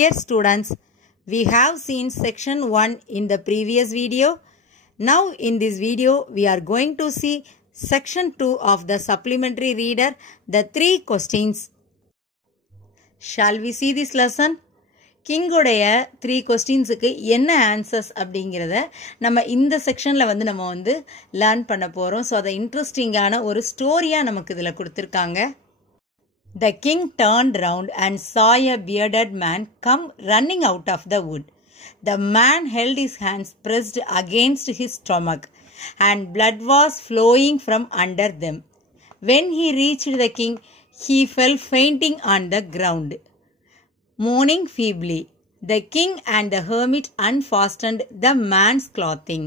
Dear students, we have seen section 1 in the previous video. Now in this video, we are going to see section 2 of the supplementary reader, the 3 questions. Shall we see this lesson? King உடைய 3 questions-க்கு என்ன answers அப்படிங்கிறத நம்ம இந்த செக்ஷன்ல நம்ம learn பண்ண போறோம். So அது இன்ட்ரஸ்டிங்கான ஒரு ஸ்டோரியா நமக்கு இதுல கொடுத்திருக்காங்க. The king turned round and saw a bearded man come running out of the wood. The man held his hands pressed against his stomach, and blood was flowing from under them. When he reached the king, he fell fainting on the ground. Moaning feebly, the king and the hermit unfastened the man's clothing.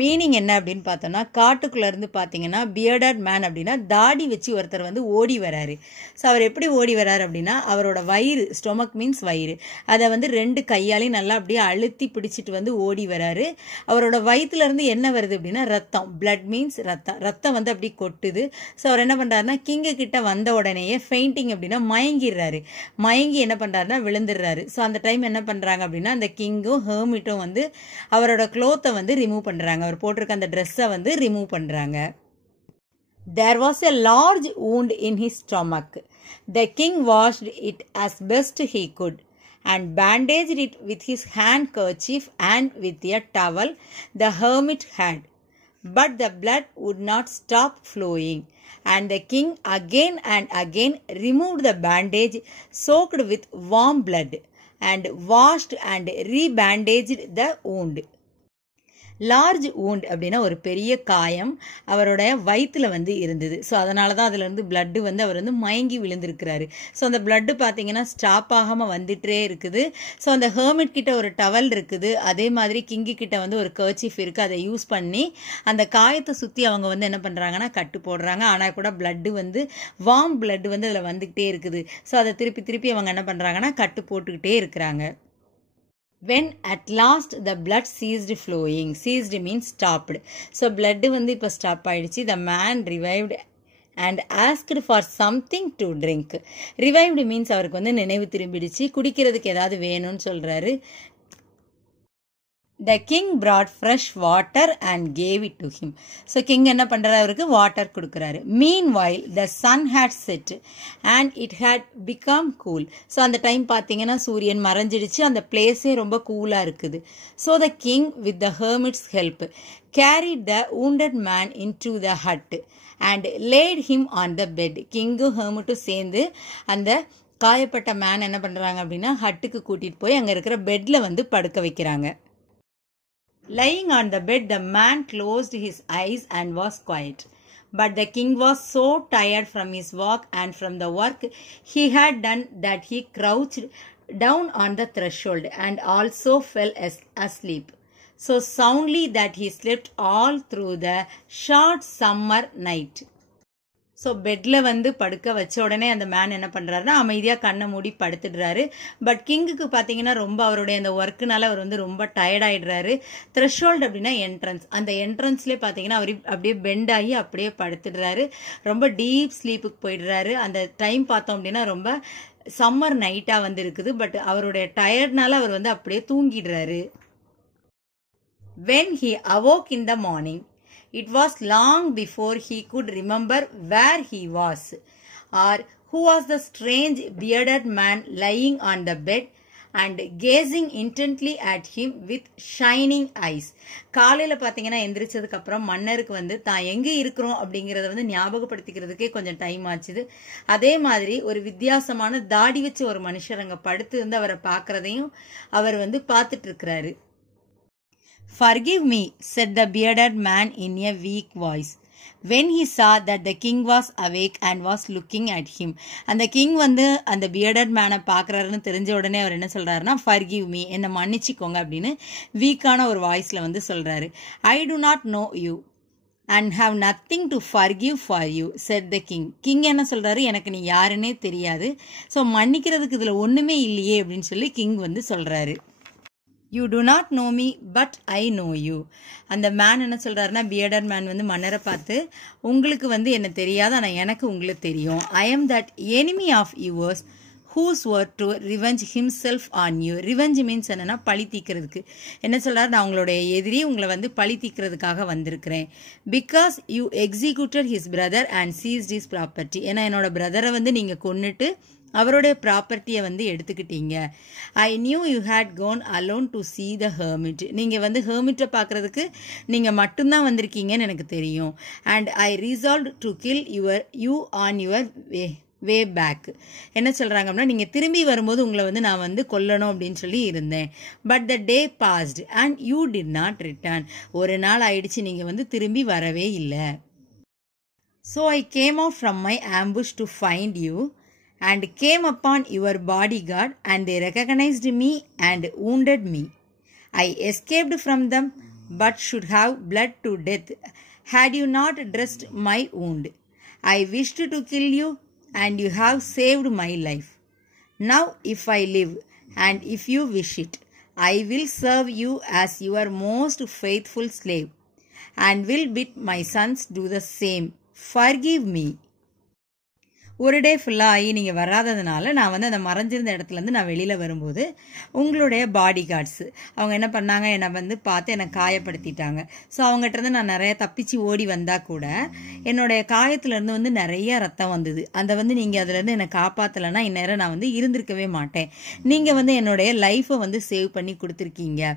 Meaning என்ன அப்படின்னு பார்த்தோம்னா, காட்டுக்குள்ள இருந்து பார்த்தீங்கன்னா bearded man அப்படின்னா தாடி வச்சு ஒருத்தர் ஓடி வராரு. ஸோ அவர் எப்படி ஓடி வராரு அப்படின்னா, அவரோட வயிறு, ஸ்டொமக் மீன்ஸ் வயிறு, அதை 2 கையாலையும் நல்லா அப்படியே அழுத்தி பிடிச்சிட்டு ஓடி வராரு. அவரோட வயிற்றுல இருந்து என்ன வருது அப்படின்னா ரத்தம், பிளட் மீன்ஸ் ரத்தம் அப்படி கொட்டுது. ஸோ அவர் என்ன பண்றாருன்னா, கிங்கு கிட்ட வந்த உடனேயே ஃபெயிண்டிங் அப்படின்னா மயங்கிடுறாரு. மயங்கி என்ன பண்றாருன்னா விழுந்துடுறாரு. ஸோ அந்த டைம் என்ன பண்றாங்க அப்படின்னா, அந்த கிங்கும் ஹெர்மிட்டும் அவரோட க்ளோத்தை ரிமூவ் பண்றாங்க. அவர் போட்டிருக்க அந்த ட்ரெஸ்ஸை ரிமூவ் பண்றாங்க. There was a large wound in his stomach. The king washed it as best he could and bandaged it with his handkerchief and with a towel the hermit had. But the blood would not stop flowing, and the king again and again removed the bandage soaked with warm blood and washed and rebandaged the wound. Large wound அப்படின்னா ஒரு பெரிய காயம் அவரோட வயிற்றுல இருந்தது. So அதனால தான் அதுல இருந்து பிளட் அவர் மயங்கி விழுந்திருக்கிறாரு. ஸோ அந்த பிளட் பார்த்தீங்கன்னா ஸ்டாப் ஆகாம வந்துட்டே இருக்குது. ஸோ அந்த ஹெர்மிட் கிட்ட ஒரு டவல் இருக்குது, அதே மாதிரி கிங்கி கிட்ட ஒரு கர்ச்சீஃப் இருக்கு. அதை யூஸ் பண்ணி அந்த காயத்தை சுத்தி அவங்க என்ன பண்றாங்கன்னா கட்டு போடுறாங்க. ஆனா கூட பிளட் வார்ம் பிளட் அதுல வந்துகிட்டே இருக்குது. ஸோ அதை திருப்பி அவங்க என்ன பண்றாங்கன்னா கட்டு போட்டுக்கிட்டே இருக்கிறாங்க. When at last the blood ceased flowing, ceased means stopped. So blood இப்ப stop ஆயிடுச்சு. The man revived and asked for something to drink. Revived means அவருக்கு நினைவு திரும்பிடுச்சு, குடிக்கிறதுக்கு ஏதாவது வேணும்னு சொல்றாரு. The king brought fresh water and gave it to him. So king என்ன பண்றாரு, அவருக்கு வாட்டர் கொடுக்கறாரு. Meanwhile the sun had set and it had become cool. So அந்த டைம் பாத்தீங்கன்னா சூரியன் மறைஞ்சிடுச்சு, அந்த பிளேஸே ரொம்ப கூலா இருக்குது. So the king with the hermit's help carried the wounded man into the hut and laid him on the bed. கிங்கும் ஹெர்மிட்டும் சேர்ந்து அந்த காயப்பட்ட மேன் என்ன பண்றாங்க அப்படின்னா ஹட்டுக்கு கூட்டிட்டு போய் அங்க இருக்கிற பெட்ல படுக்க வைக்கிறாங்க. Lying on the bed, the man closed his eyes and was quiet. But the king was so tired from his walk and from the work he had done that he crouched down on the threshold and also fell asleep, so soundly that he slept all through the short summer night. So பெட்ல படுக்க வச்ச உடனே அந்த man என்ன பண்றாருன்னா அமைதியா கண்ணை மூடி படுத்துடுறாரு. பட் கிங்குக்கு பாத்தீங்கன்னா ரொம்ப அவருடைய அந்த ஒர்க்குனால அவர் ரொம்ப டயர்ட் ஆயிடுறாரு. த்ரெஷோல்ட் அப்படின்னா என்ட்ரன்ஸ், அந்த என்ட்ரன்ஸ்லேயே பாத்தீங்கன்னா அவர் அப்படியே பெண்ட் ஆகி அப்படியே படுத்துடுறாரு. ரொம்ப டீப் ஸ்லீப்புக்கு போயிடுறாரு. அந்த டைம் பார்த்தோம் அப்படின்னா ரொம்ப சம்மர் நைட்டா இருக்குது. பட் அவருடைய டயர்ட்னால அவர் அப்படியே தூங்கிடுறாரு. When he awoke in the morning, it was long before he could remember where he was or who was the strange bearded man lying on the bed and gazing intently at him with shining eyes. காலையில பாத்தீங்கன்னா எந்திரிச்சதுக்கு அப்புறம் மன்னருக்கு தான் எங்க இருக்கிறோம் அப்படிங்கறத ஞாபகப்படுத்திக்கிறதுக்கே கொஞ்சம் time ஆச்சுது. அதே மாதிரி ஒரு வித்தியாசமான தாடி வச்சு ஒரு மனுஷர் அங்க படுத்து அவரை பாக்குறதையும் அவர் பார்த்துட்டு இருக்கிறாரு. Forgive me, said the bearded man in a weak voice, when he saw that the king was awake and was looking at him. அந்த கிங் அந்த bearded man பாக்குறாருன்னு தெரிஞ்ச உடனே அவர் என்ன சொல்றாருன்னா, forgive me, என்ன மன்னிச்சுக்கோங்க அப்படின்னு வீக்கான ஒரு வாய்ஸ்ல சொல்றாரு. I do not know you and have nothing to forgive for you, said the king. King என்ன சொல்றாரு, எனக்கு நீ யாருன்னே தெரியாது, சோ மன்னிக்கிறதுக்கு இதுல ஒண்ணுமே இல்லையே அப்படின்னு சொல்லி கிங் சொல்றாரு. You do not know me, but I know you. அந்த மேன் என்ன சொல்றாருன்னா, bearded man மன்னரை பார்த்து, உங்களுக்கு என்ன தெரியாது, ஆனா எனக்கு உங்களுக்கு தெரியும். I am that enemy of yours who swore to revenge himself on you. Revenge means என்னன்னா பழி தீக்கிறதுக்கு. என்ன சொல்றாரு, நான் உங்களுடைய எதிரி, உங்களை வந்து பழி தீக்கிறதுக்காக வந்திருக்கிறேன். Because you executed his brother and seized his property. ஏன்னா என்னோட பிரதரை வந்து நீங்க கொன்னுட்டு அவருடைய ப்ராப்பர்ட்டியை வந்து எடுத்துக்கிட்டீங்க. I knew you had gone alone to see the hermit. நீங்கள் வந்து ஹெர்மிட்டை பார்க்குறதுக்கு நீங்கள் மட்டும்தான் வந்திருக்கீங்கன்னு எனக்கு தெரியும். And I resolved to kill you on your way back. என்ன சொல்கிறாங்க அப்படின்னா, நீங்கள் திரும்பி வரும்போது உங்களை வந்து நான் வந்து கொல்லணும் அப்படின்னு சொல்லி இருந்தேன். But the day passed and you did not return. ஒரு நாள் ஆயிடுச்சு, நீங்கள் வந்து திரும்பி வரவே இல்லை. So I came out from my ambush to find you and came upon your bodyguard, and they recognized me and wounded me. I escaped from them, but should have bled to death had you not dressed my wound. I wished to kill you, and you have saved my life. Now if I live, and if you wish it, I will serve you as your most faithful slave, and will bid my sons do the same. Forgive me. ஒரு டே ஃபுல்லாக ஆகி நீங்கள் வராததுனால நான் வந்து அந்த மறைஞ்சிருந்த இடத்துலேருந்து நான் வெளியில் வரும்போது உங்களுடைய பாடி கார்ட்ஸு அவங்க என்ன பண்ணாங்க, என்னை வந்து பார்த்து என்னை காயப்படுத்திட்டாங்க. ஸோ அவங்ககிட்ட நான் நிறைய தப்பிச்சு ஓடி வந்தால் கூட என்னுடைய காயத்துலேருந்து வந்து நிறைய ரத்தம் வந்தது. அதை வந்து நீங்கள் அதுலேருந்து என்னை காப்பாற்றலைன்னா இந்நேரம் நான் வந்து இருந்திருக்கவே மாட்டேன். நீங்கள் வந்து என்னுடைய லைஃப்பை வந்து சேவ் பண்ணி கொடுத்துருக்கீங்க,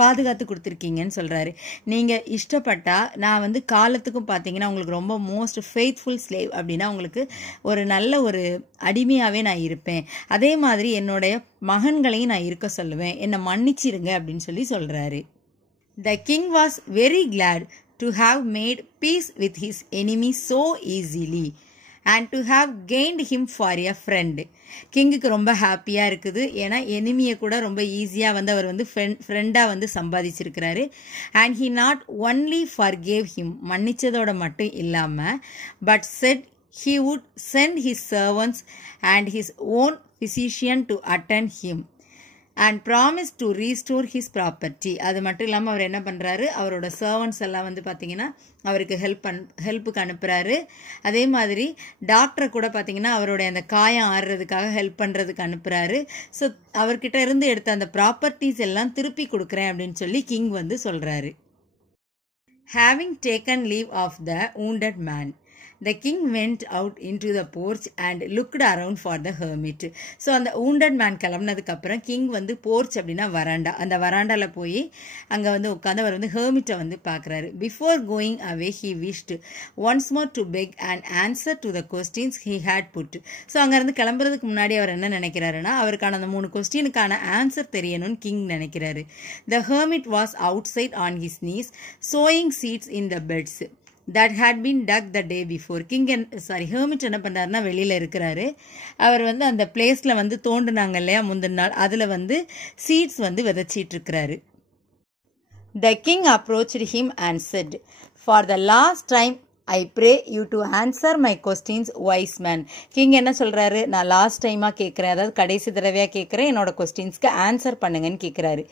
பாதுகாத்து கொடுத்துருக்கீங்கன்னு சொல்கிறாரு. நீங்கள் இஷ்டப்பட்டா நான் வந்து காலத்துக்கும் பார்த்தீங்கன்னா உங்களுக்கு ரொம்ப மோஸ்ட் ஃபெய்த்ஃபுல் ஸ்லேவ் அப்படின்னா உங்களுக்கு ஒரு நல்ல ஒரு அடிமையாகவே நான் இருப்பேன். அதே மாதிரி என்னுடைய மகன்களையும் நான் இருக்க சொல்லுவேன், என்னை மன்னிச்சிருங்க அப்படின்னு சொல்லி சொல்கிறாரு. The king was very glad to have made peace with his enemy so easily and to have gained him for a friend. கிங்குக்கு ரொம்ப ஹாப்பியாக இருக்குது, ஏன்னா எனிமியை கூட ரொம்ப ஈஸியாக வந்து அவர் வந்து ஃப்ரெண்டாக வந்து சம்பாதிச்சிருக்கிறாரு. And he not only forgave him, மன்னிச்சதோட மட்டும் இல்லாமல், but said he would send his servants and his own physician to attend him and promised to restore his property. அது மட்டும் இல்லாமல் அவர் என்ன பண்ணுறாரு, அவரோட சர்வன்ட்ஸ் எல்லாம் வந்து பார்த்தீங்கன்னா அவருக்கு ஹெல்ப்புக்கு அனுப்புகிறாரு. அதே மாதிரி டாக்டரை கூட பார்த்தீங்கன்னா அவருடைய அந்த காயம் ஆறுறதுக்காக ஹெல்ப் பண்ணுறதுக்கு அனுப்புகிறாரு. ஸோ அவர்கிட்ட இருந்து எடுத்த அந்த ப்ராப்பர்ட்டிஸ் எல்லாம் திருப்பி கொடுக்குறேன் அப்படின்னு சொல்லி கிங் வந்து சொல்கிறாரு. Having taken leave of the wounded man, the king went out into the porch and looked around for the hermit. So அந்த wounded man கிளம்புனதுக்கு அப்புறம் கிங் வந்து போர்ச் அப்படின்னா வராண்டா, அந்த வராண்டாவில் போய் அங்கே வந்து உட்காந்து அவர் வந்து ஹெர்மிட்டை வந்து பார்க்குறாரு. Before going away he wished once more to beg and answer to the questions he had put. So அங்கேருந்து கிளம்புறதுக்கு முன்னாடி அவர் என்ன நினைக்கிறாருன்னா, அவருக்கான அந்த 3 கொஸ்டினுக்கான ஆன்சர் தெரியணும்னு கிங் நினைக்கிறாரு. The hermit was outside on his knees sowing seeds in the beds that had been dug the day before. Hermit என்ன பண்ணுறாருன்னா வெளியில் இருக்கிறாரு. அவர் வந்து அந்த பிளேஸில் வந்து தோண்டுனாங்க இல்லையா முந்தின நாள், அதில் வந்து சீட்ஸ் வந்து விதைச்சிட்டு இருக்கிறாரு. The king approached him and said, for the last time I pray you to answer my questions, wise man. King என்ன சொல்கிறாரு, நான் லாஸ்ட் டைமாக கேட்குறேன், அதாவது கடைசி தடவையாக கேட்குறேன், என்னோட கொஸ்டின்ஸ்க்கு ஆன்சர் பண்ணுங்கன்னு கேட்குறாரு.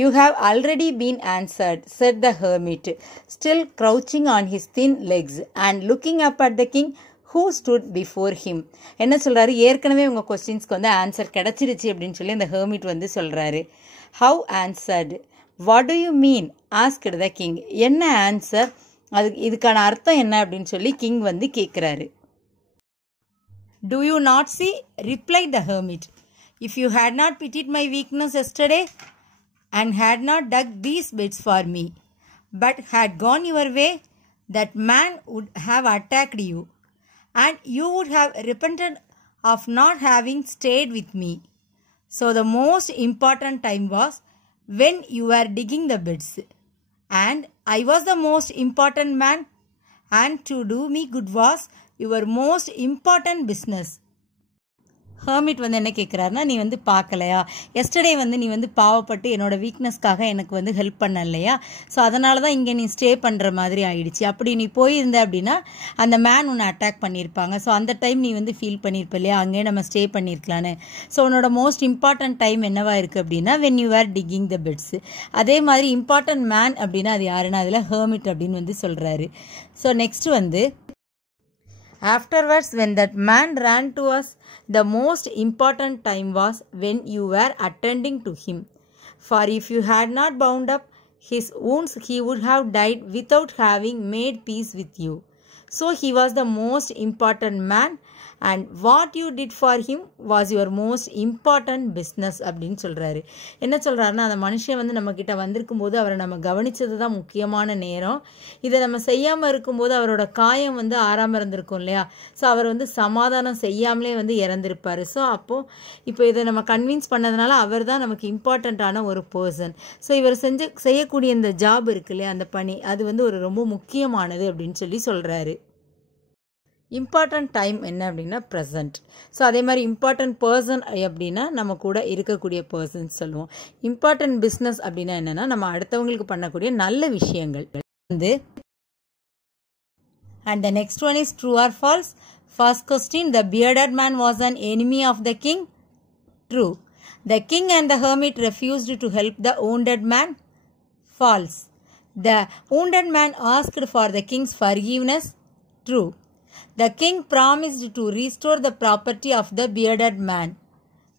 You have already been answered, said the hermit, still crouching on his thin legs and looking up at the king who stood before him. என்ன சொல்கிறாரு, ஏற்கனவே உங்கள் கொஸ்டின்ஸ்க்கு வந்து ஆன்சர் கிடச்சிருச்சு அப்படின்னு சொல்லி அந்த ஹெர்மிட் வந்து சொல்கிறாரு. How answered? What do you mean? asked the king. என்ன ஆன்சர், இதுக்கான அர்த்தம் என்ன அப்படின்னு சொல்லி கிங் வந்து கேட்குறாரு. Do you not see? replied the hermit. If you had not pitied my weakness yesterday and had not dug these beds for me, but had gone your way, that man would have attacked you, and you would have repented of not having stayed with me. So the most important time was when you were digging the beds, and I was the most important man, and to do me good was your most important business. Hermit வந்து என்ன கேட்குறாருன்னா, நீ வந்து பார்க்கலையா, yesterday வந்து நீ வந்து பாவப்பட்டு என்னோட வீக்னஸ்க்காக எனக்கு வந்து ஹெல்ப் பண்ண இல்லையா, ஸோ அதனால தான் இங்கே நீ ஸ்டே பண்ணுற மாதிரி ஆயிடுச்சு. அப்படி நீ போயிருந்த அப்படின்னா அந்த மேன் உன்னை அட்டாக் பண்ணியிருப்பாங்க. ஸோ அந்த டைம் நீ வந்து ஃபீல் பண்ணியிருப்ப இல்லையா, அங்கேயே நம்ம ஸ்டே பண்ணியிருக்கலான்னு. ஸோ உன்னோட மோஸ்ட் இம்பார்ட்டன்ட் டைம் என்னவா இருக்குது அப்படின்னா when you are ticking the bets. அதே மாதிரி இம்பார்ட்டன்ட் மேன் அப்படின்னா அது யாருன்னா அதில் ஹெர்மிட் அப்படின்னு வந்து சொல்கிறாரு. ஸோ நெக்ஸ்ட் வந்து Afterwards, when that man ran to us, the most important time was when you were attending to him. For if you had not bound up his wounds, he would have died without having made peace with you. So he was the most important man, and what you did for him was your most important business அப்படின்னு சொல்கிறாரு. என்ன சொல்கிறாருன்னா, அந்த மனுஷன் வந்து நம்மக்கிட்ட வந்திருக்கும் போது அவரை நம்ம கவனித்தது தான் முக்கியமான நேரம். இதை நம்ம செய்யாமல் இருக்கும்போது அவரோட காயம் வந்து ஆறாமல் இருந்திருக்கும் இல்லையா. ஸோ அவர் வந்து சமாதானம் செய்யாமலே வந்து இறந்திருப்பார். ஸோ அப்போது இப்போ இதை நம்ம கன்வின்ஸ் பண்ணதுனால அவர் தான் நமக்கு இம்பார்ட்டண்ட்டான ஒரு பர்சன். ஸோ இவர் செய்யக்கூடிய இந்த ஜாப் இருக்கு இல்லையா, அந்த பணி, அது வந்து ஒரு ரொம்ப முக்கியமானது அப்படின்னு சொல்கிறாரு. இம்பார்ட்டண்ட் டைம் என்ன அப்படின்னா ப்ரெசண்ட். ஸோ அதே மாதிரி இம்பார்ட்டண்ட் பர்சன் அப்படின்னா நம்ம கூட இருக்கக்கூடிய பர்சன்ஸ் சொல்லுவோம். இம்பார்ட்டண்ட் பிஸ்னஸ் அப்படின்னா என்னென்னா நம்ம அடுத்தவங்களுக்கு பண்ணக்கூடிய நல்ல விஷயங்கள் வந்து. And the next one is true or false. First question, the bearded man was an enemy of the king. True. The king and the hermit refused to help the wounded man. False. The wounded man asked for the king's forgiveness. True. The king promised to restore the property of the bearded man.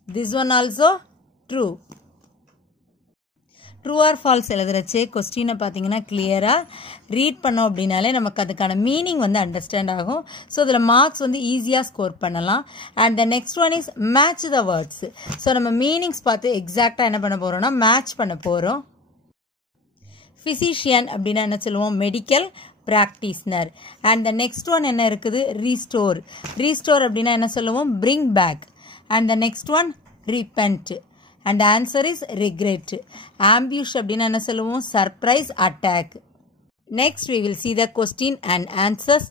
This one also true. True or false எழுதுறச்சே கொஸ்டினை பார்த்தீங்கன்னா கிளியராக read பண்ணோம் அப்படின்னாலே நமக்கு அதுக்கான meaning வந்து understand ஆகும். ஸோ இதில் மார்க்ஸ் வந்து ஈஸியாக ஸ்கோர் பண்ணலாம். And the next one is match the words. So நம்ம மீனிங்ஸ் பார்த்து எக்ஸாக்டாக என்ன பண்ண போகிறோம்னா மேட்ச் பண்ண போகிறோம். ஃபிசிஷியன் அப்படின்னா என்ன சொல்லுவோம், medical practitioner. And the next one என்ன இருக்குது, ரீஸ்டோர். ரீஸ்டோர் அப்படின்னா என்ன சொல்லுவோம், bring back. And the next one repent. And answer is regret. Ambush அப்படின்னா என்ன சொல்லுவோம், surprise attack. Next we will see the question and answers.